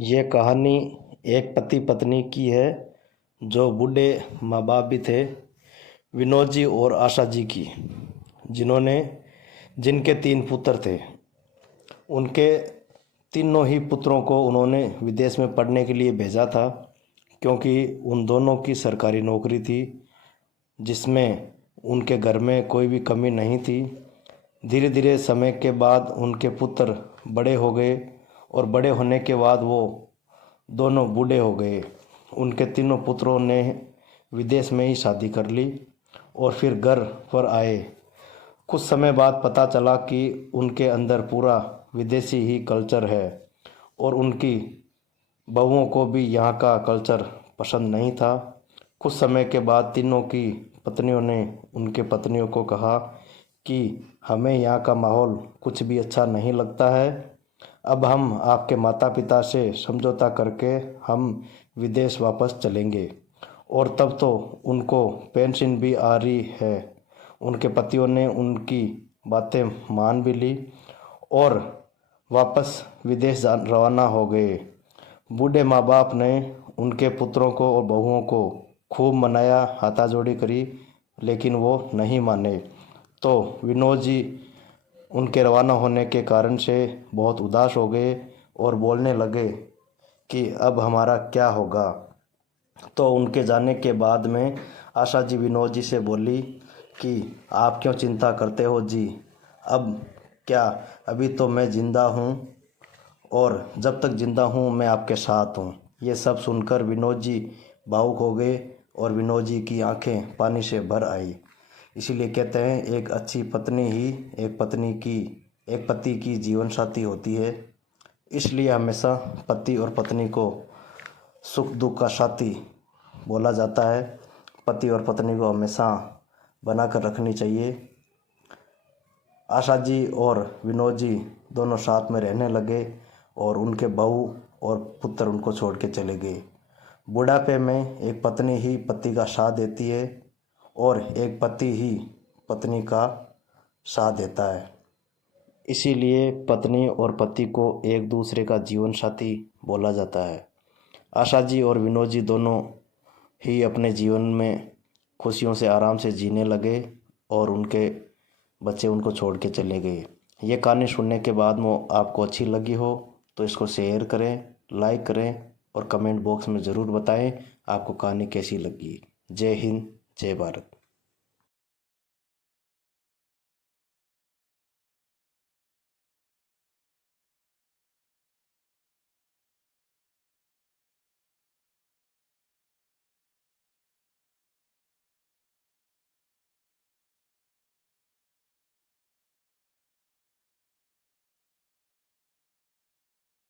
ये कहानी एक पति पत्नी की है जो बूढ़े माँ बाप भी थे, विनोद जी और आशा जी की, जिनके 3 पुत्र थे। उनके तीनों ही पुत्रों को उन्होंने विदेश में पढ़ने के लिए भेजा था, क्योंकि उन दोनों की सरकारी नौकरी थी जिसमें उनके घर में कोई भी कमी नहीं थी। धीरे धीरे समय के बाद उनके पुत्र बड़े हो गए और बड़े होने के बाद वो दोनों बूढ़े हो गए। उनके तीनों पुत्रों ने विदेश में ही शादी कर ली और फिर घर पर आए। कुछ समय बाद पता चला कि उनके अंदर पूरा विदेशी ही कल्चर है और उनकी बहुओं को भी यहाँ का कल्चर पसंद नहीं था। कुछ समय के बाद तीनों की पत्नियों ने उनके पत्नियों को कहा कि हमें यहाँ का माहौल कुछ भी अच्छा नहीं लगता है, अब हम आपके माता पिता से समझौता करके हम विदेश वापस चलेंगे। और तब तो उनको पेंशन भी आ रही है। उनके पतियों ने उनकी बातें मान भी ली और वापस विदेश रवाना हो गए। बूढ़े माँ बाप ने उनके पुत्रों को और बहुओं को खूब मनाया, हाथाजोड़ी करी, लेकिन वो नहीं माने। तो विनोद जी उनके रवाना होने के कारण से बहुत उदास हो गए और बोलने लगे कि अब हमारा क्या होगा। तो उनके जाने के बाद में आशा जी विनोद जी से बोली कि आप क्यों चिंता करते हो जी, अब क्या, अभी तो मैं ज़िंदा हूँ और जब तक ज़िंदा हूँ मैं आपके साथ हूँ। ये सब सुनकर विनोद जी भावुक हो गए और विनोद जी की आंखें पानी से भर आई। इसीलिए कहते हैं एक अच्छी पत्नी ही एक पति की जीवन साथी होती है। इसलिए हमेशा पति और पत्नी को सुख दुख का साथी बोला जाता है। पति और पत्नी को हमेशा बनाकर रखनी चाहिए। आशा जी और विनोद जी दोनों साथ में रहने लगे और उनके बहू और पुत्र उनको छोड़ के चले गए। बुढ़ापे में एक पत्नी ही पति का साथ देती है और एक पति ही पत्नी का साथ देता है। इसीलिए पत्नी और पति को एक दूसरे का जीवन साथी बोला जाता है। आशा जी और विनोद जी दोनों ही अपने जीवन में खुशियों से आराम से जीने लगे और उनके बच्चे उनको छोड़ के चले गए। ये कहानी सुनने के बाद वो आपको अच्छी लगी हो तो इसको शेयर करें, लाइक करें और कमेंट बॉक्स में ज़रूर बताएं आपको कहानी कैसी लगी। जय हिंद, जय भारत।